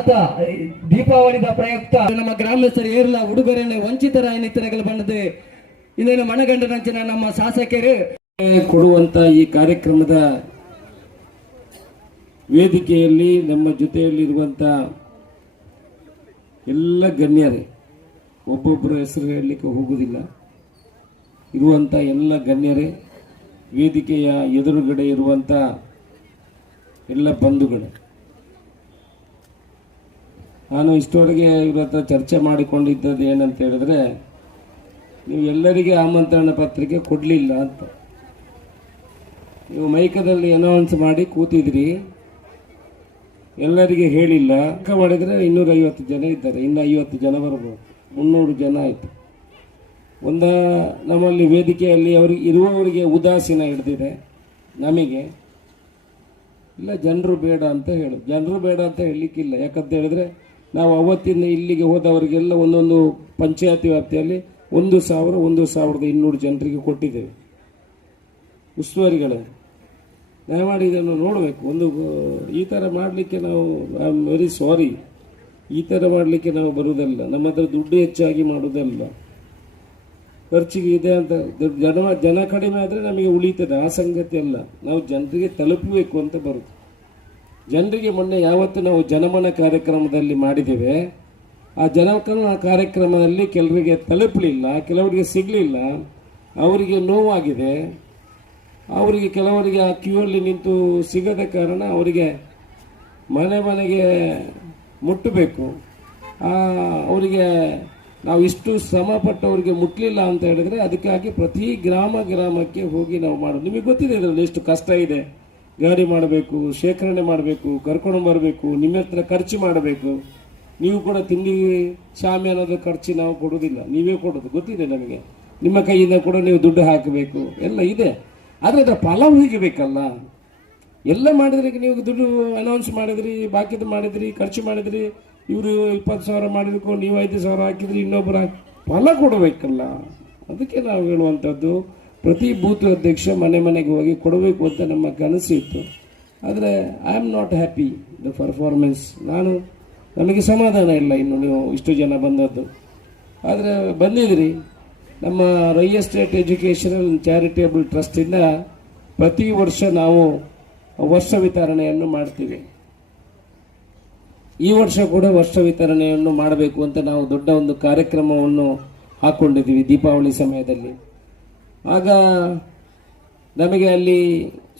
ಮಾತಾ ದೀಪಾವಳಿದ ಪ್ರಯುಕ್ತ. ನಮ್ಮ ಗ್ರಾಮಸ್ಥರು ಏರ್ಲ ಉಡುಗೊರೆಯನ್ನು ವಂಚಿತರ ಏನಿತರಗಳು ಬಂದದೆ. ಇನ್ನೇನು ಮನಗಂಡನಂಚಿನ ನಮ್ಮ ಶಾಸಕರು. ಕೊಡುವಂತ ಈ ಕಾರ್ಯಕ್ರಮದ ವೇದಿಕೆಯಲ್ಲಿ ನಮ್ಮ ಜೊತೆಯಲ್ಲಿರುವಂತ ಎಲ್ಲ ಗಣ್ಯರೇ ಒಬ್ಬೊಬ್ಬರ ಹೆಸರು ಹೇಳಲಿಕ್ಕೆ ಹೋಗುವುದಿಲ್ಲ. ಇರುವಂತ ಎಲ್ಲ ಗಣ್ಯರೇ ವೇದಿಕೆಯ ಎದುರುಗಡೆ ಇರುವಂತ ಎಲ್ಲ ಬಂಧುಗಳೇ. ನಾನು ಇಷ್ಟವರೆಗೆ ಇವ್ರ ಹತ್ರ ಚರ್ಚೆ ಮಾಡಿಕೊಂಡಿದ್ದದ್ದು ಏನಂತ ಹೇಳಿದ್ರೆ, ನೀವು ಎಲ್ಲರಿಗೆ ಆಮಂತ್ರಣ ಪತ್ರಿಕೆ ಕೊಡಲಿಲ್ಲ ಅಂತ. ನೀವು ಮೈಕದಲ್ಲಿ ಅನೌನ್ಸ್ ಮಾಡಿ ಕೂತಿದ್ರಿ, ಎಲ್ಲರಿಗೆ ಹೇಳಿಲ್ಲ. ಅಂಕ ಮಾಡಿದರೆ ಇನ್ನೂರೈವತ್ತು ಜನ ಇದ್ದಾರೆ ಇನ್ನೂ ಐವತ್ತು ಜನ ಬರ್ಬೋದು. ಮುನ್ನೂರು ಜನ ಆಯಿತು. ಒಂದ ನಮ್ಮಲ್ಲಿ ವೇದಿಕೆಯಲ್ಲಿ ಅವ್ರಿಗೆ ಇರುವವರಿಗೆ ಉದಾಸೀನ ಹಿಡ್ದಿದೆ ನಮಗೆ. ಇಲ್ಲ, ಜನರು ಬೇಡ ಅಂತ ಹೇಳು. ಜನರು ಬೇಡ ಅಂತ ಹೇಳಲಿಕ್ಕಿಲ್ಲ. ಯಾಕಂತ ಹೇಳಿದ್ರೆ ನಾವು ಅವತ್ತಿಂದ ಇಲ್ಲಿಗೆ ಹೋದವರಿಗೆಲ್ಲ ಒಂದೊಂದು ಪಂಚಾಯತಿ ವ್ಯಾಪ್ತಿಯಲ್ಲಿ ಒಂದು ಸಾವಿರ, ಒಂದು ಸಾವಿರದ ಇನ್ನೂರು ಜನರಿಗೆ ಕೊಟ್ಟಿದ್ದೇವೆ. ಉಸ್ತುವಾರಿಗಳೇ, ದಯಮಾಡಿ ಇದನ್ನು ನೋಡಬೇಕು. ಒಂದು, ಈ ಥರ ಮಾಡಲಿಕ್ಕೆ ನಾವು ಐ ಆಮ್ ವೆರಿ ಸಾರಿ ಈ ಥರ ಮಾಡಲಿಕ್ಕೆ ನಾವು ಬರುವುದಲ್ಲ. ನಮ್ಮ ಹತ್ರ ದುಡ್ಡು ಹೆಚ್ಚಾಗಿ ಮಾಡುವುದಲ್ಲ. ಖರ್ಚಿಗೆ ಇದೆ ಅಂತ ಜನ ಜನ ಕಡಿಮೆ ಆದರೆ ನಮಗೆ ಉಳಿತದೆ. ಆ ಸಂಗತಿ ಅಲ್ಲ. ನಾವು ಜನರಿಗೆ ತಲುಪಬೇಕು ಅಂತ ಬರುತ್ತೆ. ಜನರಿಗೆ ಮೊನ್ನೆ ಯಾವತ್ತು ನಾವು ಜನಮನ ಕಾರ್ಯಕ್ರಮದಲ್ಲಿ ಮಾಡಿದ್ದೇವೆ, ಆ ಜನಮನ ಕಾರ್ಯಕ್ರಮದಲ್ಲಿ ಕೆಲವರಿಗೆ ತಲುಪಲಿಲ್ಲ, ಕೆಲವರಿಗೆ ಸಿಗಲಿಲ್ಲ, ಅವರಿಗೆ ನೋವಾಗಿದೆ. ಅವರಿಗೆ ಕೆಲವರಿಗೆ ಆ ಕ್ಯೂ ಅಲ್ಲಿ ನಿಂತು ಸಿಗದ ಕಾರಣ ಅವರಿಗೆ ಮನೆ ಮನೆಗೆ ಮುಟ್ಟಬೇಕು. ಅವರಿಗೆ ನಾವು ಇಷ್ಟು ಶ್ರಮ ಪಟ್ಟವರಿಗೆ ಮುಟ್ಟಲಿಲ್ಲ ಅಂತ ಹೇಳಿದ್ರೆ ಅದಕ್ಕಾಗಿ ಪ್ರತಿ ಗ್ರಾಮ ಗ್ರಾಮಕ್ಕೆ ಹೋಗಿ ನಾವು ಮಾಡೋದು. ನಿಮಗೆ ಗೊತ್ತಿದೆ ಇದರಲ್ಲಿ ಎಷ್ಟು ಕಷ್ಟ ಇದೆ. ಗಾಡಿ ಮಾಡಬೇಕು, ಶೇಖರಣೆ ಮಾಡಬೇಕು, ಕರ್ಕೊಂಡು ಬರಬೇಕು, ನಿಮ್ಮ ಹತ್ರ ಖರ್ಚು ಮಾಡಬೇಕು. ನೀವು ಕೂಡ ತಿಂಡಿ ಶಾಮಿಯಾನದ ಖರ್ಚು ನಾವು ಕೊಡೋದಿಲ್ಲ ನೀವೇ ಕೊಡೋದು, ಗೊತ್ತಿದೆ ನಮಗೆ. ನಿಮ್ಮ ಕೈಯಿಂದ ಕೂಡ ನೀವು ದುಡ್ಡು ಹಾಕಬೇಕು. ಎಲ್ಲ ಇದೆ. ಆದರೆ ಅದರ ಫಲ ಹೀಗಿಬೇಕಲ್ಲ ಎಲ್ಲ ಮಾಡಿದ್ರೆ ನೀವು ದುಡ್ಡು ಅನೌನ್ಸ್ ಮಾಡಿದ್ರಿ, ಬಾಕಿದು ಮಾಡಿದ್ರಿ, ಖರ್ಚು ಮಾಡಿದ್ರಿ, ಇವರು ಇಪ್ಪತ್ತು ಸಾವಿರ ಮಾಡಿದಕ್ಕೂ ನೀವು ಐದು ಸಾವಿರ ಹಾಕಿದ್ರಿ ಇನ್ನೊಬ್ಬರು ಫಲ ಕೊಡಬೇಕಲ್ಲ. ಅದಕ್ಕೆ ನಾವು ಹೇಳುವಂಥದ್ದು ಪ್ರತಿ ಬೂತ್ ಅಧ್ಯಕ್ಷ ಮನೆ ಮನೆಗೆ ಹೋಗಿ ಕೊಡಬೇಕು ಅಂತ ನಮ್ಮ ಕನಸು ಇತ್ತು. ಆದರೆ I am not happy the performance ನಾನು ನಮಗೆ ಸಮಾಧಾನ ಇಲ್ಲ ಇನ್ನು ನೀವು ಇಷ್ಟು ಜನ ಬಂದದ್ದು. ಆದರೆ ಬಂದಿದ್ರಿ. ನಮ್ಮ ರೈ ಎಸ್ಟೇಟ್ ಎಜುಕೇಷನಲ್ ಚಾರಿಟೇಬಲ್ ಟ್ರಸ್ಟಿಂದ ಪ್ರತಿ ವರ್ಷ ನಾವು ವರ್ಷ ವಿತರಣೆಯನ್ನು ಮಾಡ್ತೀವಿ. ಈ ವರ್ಷ ಕೂಡ ವರ್ಷ ವಿತರಣೆಯನ್ನು ಮಾಡಬೇಕು ಅಂತ ನಾವು ದೊಡ್ಡ ಒಂದು ಕಾರ್ಯಕ್ರಮವನ್ನು ಹಾಕ್ಕೊಂಡಿದ್ದೀವಿ ದೀಪಾವಳಿ ಸಮಯದಲ್ಲಿ. ಆಗ ನಮಗೆ ಅಲ್ಲಿ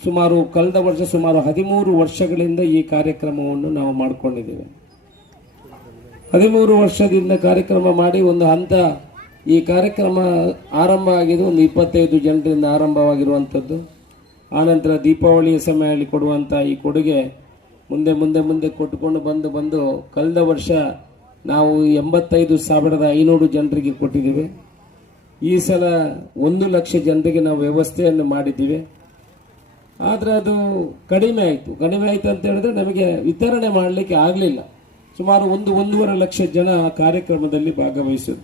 ಸುಮಾರು ಕಳೆದ ವರ್ಷ ಸುಮಾರು ಹದಿಮೂರು ವರ್ಷಗಳಿಂದ ಈ ಕಾರ್ಯಕ್ರಮವನ್ನು ನಾವು ಮಾಡಿಕೊಂಡಿದ್ದೇವೆ. ಹದಿಮೂರು ವರ್ಷದಿಂದ ಕಾರ್ಯಕ್ರಮ ಮಾಡಿ ಒಂದು ಹಂತ ಈ ಕಾರ್ಯಕ್ರಮ ಆರಂಭ ಆಗಿದ್ದು ಒಂದು ಇಪ್ಪತ್ತೈದು ಜನರಿಂದ ಆರಂಭವಾಗಿರುವಂಥದ್ದು. ಆನಂತರ ದೀಪಾವಳಿಯ ಸಮಯದಲ್ಲಿ ಕೊಡುವಂಥ ಈ ಕೊಡುಗೆ ಮುಂದೆ ಮುಂದೆ ಮುಂದೆ ಕೊಟ್ಟುಕೊಂಡು ಬಂದು ಬಂದು ಕಳೆದ ವರ್ಷ ನಾವು ಎಂಬತ್ತೈದು ಸಾವಿರದ ಐನೂರು ಜನರಿಗೆ ಕೊಟ್ಟಿದ್ದೀವಿ. ಈ ಸಲ ಒಂದು ಲಕ್ಷ ಜನರಿಗೆ ನಾವು ವ್ಯವಸ್ಥೆಯನ್ನು ಮಾಡಿದ್ದೀವಿ. ಆದರೆ ಅದು ಕಡಿಮೆ ಆಯಿತು. ಕಡಿಮೆ ಆಯಿತು ಅಂತ ಹೇಳಿದ್ರೆ ನಮಗೆ ವಿತರಣೆ ಮಾಡಲಿಕ್ಕೆ ಆಗಲಿಲ್ಲ. ಸುಮಾರು ಒಂದು, ಒಂದೂವರೆ ಲಕ್ಷ ಜನ ಆ ಕಾರ್ಯಕ್ರಮದಲ್ಲಿ ಭಾಗವಹಿಸಿದ್ರು.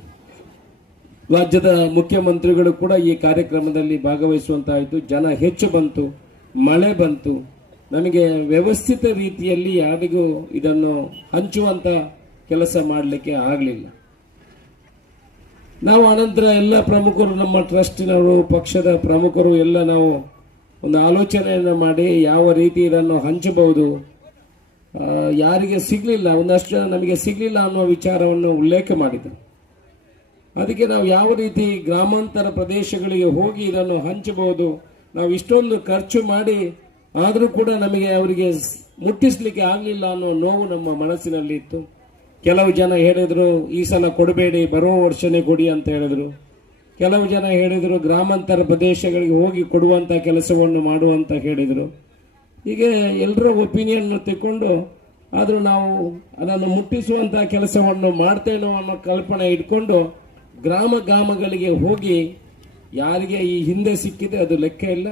ರಾಜ್ಯದ ಮುಖ್ಯಮಂತ್ರಿಗಳು ಕೂಡ ಈ ಕಾರ್ಯಕ್ರಮದಲ್ಲಿ ಭಾಗವಹಿಸುವಂತಾಯಿತು. ಜನ ಹೆಚ್ಚು ಬಂತು, ಮಳೆ ಬಂತು. ನಮಗೆ ವ್ಯವಸ್ಥಿತ ರೀತಿಯಲ್ಲಿ ಯಾರಿಗೂ ಇದನ್ನು ಹಂಚುವಂತ ಕೆಲಸ ಮಾಡಲಿಕ್ಕೆ ಆಗಲಿಲ್ಲ. ನಾವು ಅನಂತರ ಎಲ್ಲ ಪ್ರಮುಖರು ನಮ್ಮ ಟ್ರಸ್ಟಿನವರು ಪಕ್ಷದ ಪ್ರಮುಖರು ಎಲ್ಲ ನಾವು ಒಂದು ಆಲೋಚನೆಯನ್ನು ಮಾಡಿ ಯಾವ ರೀತಿ ಇದನ್ನು ಹಂಚಬಹುದು ಯಾರಿಗೆ ಸಿಗಲಿಲ್ಲ, ಒಂದಷ್ಟು ಜನ ನಮಗೆ ಸಿಗಲಿಲ್ಲ ಅನ್ನೋ ವಿಚಾರವನ್ನು ಉಲ್ಲೇಖ ಮಾಡಿದರು. ಅದಕ್ಕೆ ನಾವು ಯಾವ ರೀತಿ ಗ್ರಾಮಾಂತರ ಪ್ರದೇಶಗಳಿಗೆ ಹೋಗಿ ಇದನ್ನು ಹಂಚಬಹುದು, ನಾವು ಇಷ್ಟೊಂದು ಖರ್ಚು ಮಾಡಿ ಆದರೂ ಕೂಡ ನಮಗೆ ಅವರಿಗೆ ಮುಟ್ಟಿಸ್ಲಿಕ್ಕೆ ಆಗಲಿಲ್ಲ ಅನ್ನೋ ನೋವು ನಮ್ಮ ಮನಸ್ಸಿನಲ್ಲಿ ಇತ್ತು ಕೆಲವು ಜನ ಹೇಳಿದರು, ಈ ಸಲ ಕೊಡಬೇಡಿ ಬರುವ ವರ್ಷನೇ ಕೊಡಿ ಅಂತ ಹೇಳಿದರು. ಕೆಲವು ಜನ ಹೇಳಿದರು, ಗ್ರಾಮಾಂತರ ಪ್ರದೇಶಗಳಿಗೆ ಹೋಗಿ ಕೊಡುವಂಥ ಕೆಲಸವನ್ನು ಮಾಡುವಂತ ಹೇಳಿದರು. ಹೀಗೆ ಎಲ್ಲರ ಒಪಿನಿಯನ್ ತಗೊಂಡು ಆದರೂ ನಾವು ಅದನ್ನು ಮುಟ್ಟಿಸುವಂಥ ಕೆಲಸವನ್ನು ಮಾಡ್ತೇನೋ ಅನ್ನೋ ಕಲ್ಪನೆ ಇಟ್ಕೊಂಡು, ಗ್ರಾಮ ಗ್ರಾಮಗಳಿಗೆ ಹೋಗಿ ಯಾರಿಗೆ ಈ ಹಿಂದೆ ಸಿಕ್ಕಿದೆ ಅದು ಲೆಕ್ಕ ಇಲ್ಲ.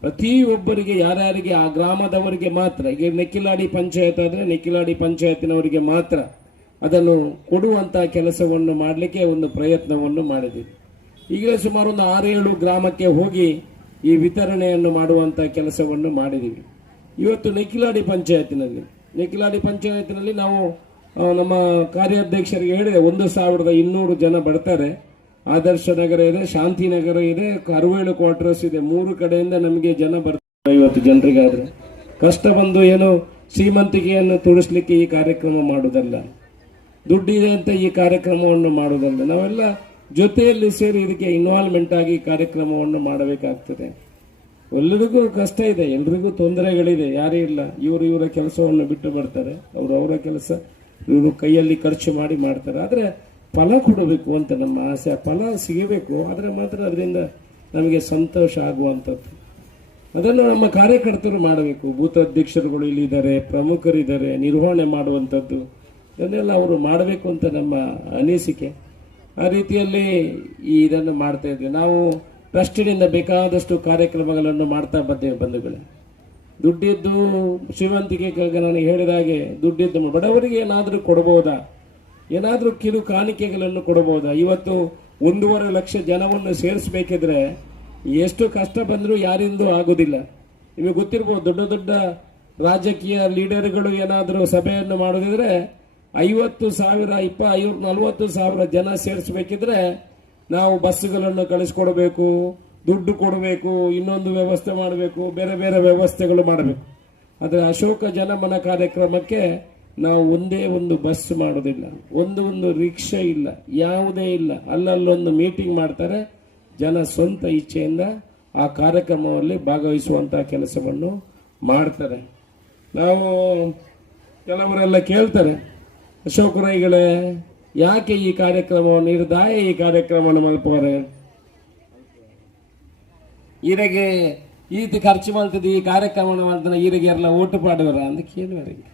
ಪ್ರತಿಯೊಬ್ಬರಿಗೆ ಯಾರ್ಯಾರಿಗೆ, ಆ ಗ್ರಾಮದವರಿಗೆ ಮಾತ್ರ. ಈಗ ನೆಕ್ಕಿಲಾಡಿ ಪಂಚಾಯತ್ ಆದರೆ ನೆಕ್ಕಿಲಾಡಿ ಪಂಚಾಯತಿನವರಿಗೆ ಮಾತ್ರ. ಅದನ್ನು ಕೊಡುವಂಥ ಕೆಲಸವನ್ನು ಮಾಡಲಿಕ್ಕೆ ಒಂದು ಪ್ರಯತ್ನವನ್ನು ಮಾಡಿದ್ದೀವಿ ಈಗಲೇ ಸುಮಾರು ಒಂದು ಆರೇಳು ಗ್ರಾಮಕ್ಕೆ ಹೋಗಿ ಈ ವಿತರಣೆಯನ್ನು ಮಾಡುವಂಥ ಕೆಲಸವನ್ನು ಮಾಡಿದ್ದೀವಿ ಇವತ್ತು ನಿಖಿಲಾಡಿ ಪಂಚಾಯತಿನಲ್ಲಿ. ನಿಖಿಲಾಡಿ ಪಂಚಾಯತಿನಲ್ಲಿ ನಾವು ನಮ್ಮ ಕಾರ್ಯಾಧ್ಯಕ್ಷರಿಗೆ ಹೇಳಿದೆ, ಒಂದು ಸಾವಿರದ ಇನ್ನೂರು ಜನ ಬರ್ತಾರೆ. ಆದರ್ಶ ನಗರ ಇದೆ ಶಾಂತಿನಗರ ಇದೆ ಕರುವೇಳು ಕ್ವಾರ್ಟರ್ಸ್ ಇದೆ. ಮೂರು ಕಡೆಯಿಂದ ನಮಗೆ ಜನ ಬರ್ತಾರೆ ಇವತ್ತು ಜನರಿಗಾದ್ರೆ. ಕಷ್ಟ ಬಂದು ಏನು ಶ್ರೀಮಂತಿಕೆಯನ್ನು ತುಳಿಸ್ಲಿಕ್ಕೆ ಈ ಕಾರ್ಯಕ್ರಮ ಮಾಡುವುದಲ್ಲ. ದುಡ್ಡಿದೆ ಅಂತ ಈ ಕಾರ್ಯಕ್ರಮವನ್ನು ಮಾಡೋದಲ್ಲ ನಾವೆಲ್ಲ ಜೊತೆಯಲ್ಲಿ ಸೇರಿ ಇದಕ್ಕೆ ಇನ್ವಾಲ್ವ್ಮೆಂಟ್ ಆಗಿ ಕಾರ್ಯಕ್ರಮವನ್ನು ಮಾಡಬೇಕಾಗ್ತದೆ. ಎಲ್ಲರಿಗೂ ಕಷ್ಟ ಇದೆ, ಎಲ್ರಿಗೂ ತೊಂದರೆಗಳಿದೆ, ಯಾರೇ ಇಲ್ಲ. ಇವರು ಇವರ ಕೆಲಸವನ್ನು ಬಿಟ್ಟು ಬರ್ತಾರೆ, ಅವರು ಅವರ ಕೆಲಸ ಇವರು ಕೈಯಲ್ಲಿ ಖರ್ಚು ಮಾಡಿ ಮಾಡ್ತಾರೆ. ಆದರೆ ಫಲ ಕೊಡಬೇಕು ಅಂತ ನಮ್ಮ ಆಸೆ ಫಲ ಸಿಗಬೇಕು, ಆದರೆ ಮಾತ್ರ ಅದರಿಂದ ನಮಗೆ ಸಂತೋಷ ಆಗುವಂಥದ್ದು. ಅದನ್ನು ನಮ್ಮ ಕಾರ್ಯಕರ್ತರು ಮಾಡಬೇಕು. ಭೂತ ಅಧ್ಯಕ್ಷರುಗಳು ಇಲ್ಲಿದ್ದಾರೆ, ಪ್ರಮುಖರಿದ್ದಾರೆ, ನಿರ್ವಹಣೆ ಮಾಡುವಂಥದ್ದು. ಇದನ್ನೆಲ್ಲ ಅವರು ಮಾಡಬೇಕು ಅಂತ ನಮ್ಮ ಅನಿಸಿಕೆ. ಆ ರೀತಿಯಲ್ಲಿ ಈ ಇದನ್ನು ಮಾಡ್ತಾ ಇದ್ವಿ. ನಾವು ಟ್ರಸ್ಟಿನಿಂದ ಬೇಕಾದಷ್ಟು ಕಾರ್ಯಕ್ರಮಗಳನ್ನು ಮಾಡ್ತಾ ಬಂದೇವೆ ಬಂಧುಗಳೇ. ದುಡ್ಡಿದ್ದು ಶ್ರೀಮಂತಿಕೆ ನಾನು ಹೇಳಿದ ಹಾಗೆ ದುಡ್ಡಿದ್ದು ಬಡವರಿಗೆ ಏನಾದರೂ ಕೊಡಬಹುದಾ ಏನಾದರೂ ಕಿರು ಕಾಣಿಕೆಗಳನ್ನು ಕೊಡಬಹುದಾ ಇವತ್ತು ಒಂದೂವರೆ ಲಕ್ಷ ಜನವನ್ನು ಸೇರಿಸಬೇಕಿದ್ರೆ ಎಷ್ಟು ಕಷ್ಟ ಬಂದರೂ ಯಾರಿಂದೂ ಆಗೋದಿಲ್ಲ. ನಿಮಗೆ ಗೊತ್ತಿರ್ಬೋದು ದೊಡ್ಡ ದೊಡ್ಡ ರಾಜಕೀಯ ಲೀಡರ್ಗಳು ಏನಾದರೂ ಸಭೆಯನ್ನು ಮಾಡೋದಿದ್ರೆ ಐವತ್ತು ಸಾವಿರ, ಇಪ್ಪ ಐವತ್ತು ನಲವತ್ತು ಸಾವಿರ ಜನ ಸೇರಿಸಬೇಕಿದ್ರೆ ನಾವು ಬಸ್ಸುಗಳನ್ನು ಕಳಿಸ್ಕೊಡ್ಬೇಕು, ದುಡ್ಡು ಕೊಡಬೇಕು, ಇನ್ನೊಂದು ವ್ಯವಸ್ಥೆ ಮಾಡಬೇಕು, ಬೇರೆ ಬೇರೆ ವ್ಯವಸ್ಥೆಗಳು ಮಾಡಬೇಕು. ಆದರೆ ಅಶೋಕ ಜನಮನ ಕಾರ್ಯಕ್ರಮಕ್ಕೆ ನಾವು ಒಂದೇ ಒಂದು ಬಸ್ ಮಾಡೋದಿಲ್ಲ. ಒಂದು ಒಂದು ರಿಕ್ಷಾ ಇಲ್ಲ, ಯಾವುದೇ ಇಲ್ಲ. ಅಲ್ಲಲ್ಲೊಂದು ಮೀಟಿಂಗ್ ಮಾಡ್ತಾರೆ, ಜನ ಸ್ವಂತ ಇಚ್ಛೆಯಿಂದ ಆ ಕಾರ್ಯಕ್ರಮದಲ್ಲಿ ಭಾಗವಹಿಸುವಂಥ ಕೆಲಸವನ್ನು ಮಾಡ್ತಾರೆ. ನಾವು ಕೆಲವರೆಲ್ಲ ಕೇಳ್ತಾರೆ ಅಶೋಕ ರೈಗಳೇ ಯಾಕೆ ಈ ಕಾರ್ಯಕ್ರಮವನ್ನು, ನಿರ್ದಾಯ ಈ ಕಾರ್ಯಕ್ರಮವನ್ನು ಮಲ್ಪವರೆ? ಈರೆಗೆ, ಈತಿ ಖರ್ಚು ಮಾಡ್ತದೆ ಈ ಕಾರ್ಯಕ್ರಮವನ್ನು ಮಾಡ್ತಾನೆ ಈರೆಗೆ ಎಲ್ಲ ಓಟು ಪಾಡುವರ ಅಂತ ಕೇಳುವರಿಗೆ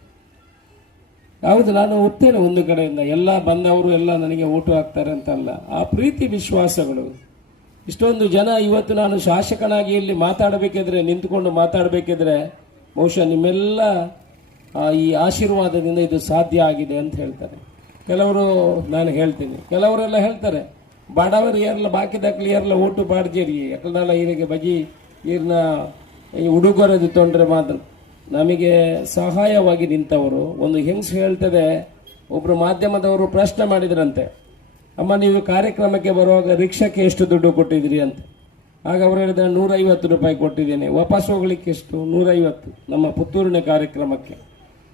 ಹೌದು, ನಾನು ಒಪ್ತೇನೆ ಒಂದು ಕಡೆಯಿಂದ, ಎಲ್ಲ ಬಂದವರು ಎಲ್ಲ ನನಗೆ ಓಟು ಹಾಕ್ತಾರೆ ಅಂತಲ್ಲ. ಆ ಪ್ರೀತಿ ವಿಶ್ವಾಸಗಳು. ಇಷ್ಟೊಂದು ಜನ ಇವತ್ತು ನಾನು ಶಾಸಕನಾಗಿ ಇಲ್ಲಿ ಮಾತಾಡಬೇಕಿದ್ರೆ, ನಿಂತುಕೊಂಡು ಮಾತಾಡಬೇಕಿದ್ರೆ, ಬಹುಶಃ ನಿಮ್ಮೆಲ್ಲ ಈ ಆಶೀರ್ವಾದದಿಂದ ಇದು ಸಾಧ್ಯ ಆಗಿದೆ ಅಂತ ಹೇಳ್ತಾರೆ. ಕೆಲವರು ನಾನು ಹೇಳ್ತೀನಿ. ಕೆಲವರೆಲ್ಲ ಹೇಳ್ತಾರೆ, ಬಡವರು ಏರ್ಲ ಬಾಕಿದಾಕ್ಲಿ ಏರ್ಲ ಓಟು ಬಾಡ್ಜಿರಿ ಯಾಕಂದಲ್ಲ ಇದಕ್ಕೆ ಬಜಿ ಈರ್ನ ಈ ಉಡುಗೊರೆದು ತೊಂದರೆ ಮಾತ್ರ. ನಮಗೆ ಸಹಾಯವಾಗಿ ನಿಂತವರು, ಒಂದು ಹೆಂಗ್ಸ್ ಹೇಳ್ತದೆ ಒಬ್ಬರು ಮಾಧ್ಯಮದವರು ಪ್ರಶ್ನೆ ಮಾಡಿದ್ರಂತೆ, ಅಮ್ಮ, ನೀವು ಕಾರ್ಯಕ್ರಮಕ್ಕೆ ಬರುವಾಗ ರಿಕ್ಷಾಕ್ಕೆ ಎಷ್ಟು ದುಡ್ಡು ಕೊಟ್ಟಿದ್ರಿ ಅಂತ. ಆಗ ಅವರು ಹೇಳಿದ, ನೂರೈವತ್ತು ರೂಪಾಯಿ ಕೊಟ್ಟಿದ್ದೇನೆ. ವಾಪಸ್ ಹೋಗ್ಲಿಕ್ಕೆ ಎಷ್ಟು? ನೂರೈವತ್ತು. ನಮ್ಮ ಪುತ್ತೂರಿನ ಕಾರ್ಯಕ್ರಮಕ್ಕೆ.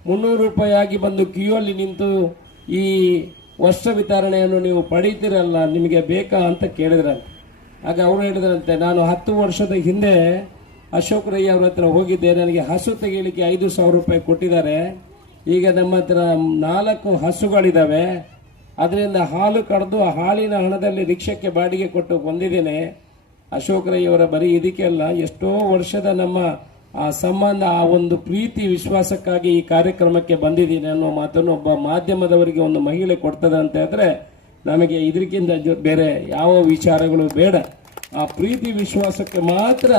ಮುನ್ನೂರು ರೂಪಾಯಿ ಆಗಿ ಬಂದು ಕ್ಯೂ ನಿಂತು ಈ ವರ್ಷ ವಿತರಣೆಯನ್ನು ನೀವು ಪಡೀತಿರಲ್ಲ, ನಿಮಗೆ ಬೇಕಾ ಅಂತ ಕೇಳಿದ್ರಂತೆ. ಆಗ ಅವರು ಹೇಳಿದ್ರಂತೆ, ನಾನು ಹತ್ತು ವರ್ಷದ ಹಿಂದೆ ಅಶೋಕ್ ರೈ ಅವ್ರ ಹತ್ರ ಹೋಗಿದ್ದೆ, ನನಗೆ ಹಸು ತೆಗೀಲಿಕ್ಕೆ ಐದು ಸಾವಿರ ರೂಪಾಯಿ ಕೊಟ್ಟಿದ್ದಾರೆ. ಈಗ ನಮ್ಮ ಹತ್ರ ನಾಲ್ಕು ಹಸುಗಳಿದ್ದಾವೆ ಅದರಿಂದ ಹಾಲು ಕಡ್ದು ಹಾಲಿನ ಹಣದಲ್ಲಿ ರಿಕ್ಷಕ್ಕೆ ಬಾಡಿಗೆ ಕೊಟ್ಟು ಬಂದಿದ್ದೇನೆ. ಅಶೋಕ್ ರೈ ಅವರ ಬರೀ ಇದಕ್ಕೆಲ್ಲ ಎಷ್ಟೋ ವರ್ಷದ ನಮ್ಮ ಆ ಸಂಬಂಧ, ಆ ಒಂದು ಪ್ರೀತಿ, ವಿಶ್ವಾಸಕ್ಕಾಗಿ ಈ ಕಾರ್ಯಕ್ರಮಕ್ಕೆ ಬಂದಿದ್ದೀನಿ ಅನ್ನೋ ಮಾತನ್ನು ಒಬ್ಬ ಮಾಧ್ಯಮದವರಿಗೆ ಒಂದು ಮಹಿಳೆ ಕೊಡ್ತದೆ ಅಂತ ಹೇಳಿದ್ರೆ, ನಮಗೆ ಇದಕ್ಕಿಂತ ಬೇರೆ ಯಾವ ವಿಚಾರಗಳು ಬೇಡ. ಆ ಪ್ರೀತಿ, ವಿಶ್ವಾಸಕ್ಕೆ ಮಾತ್ರ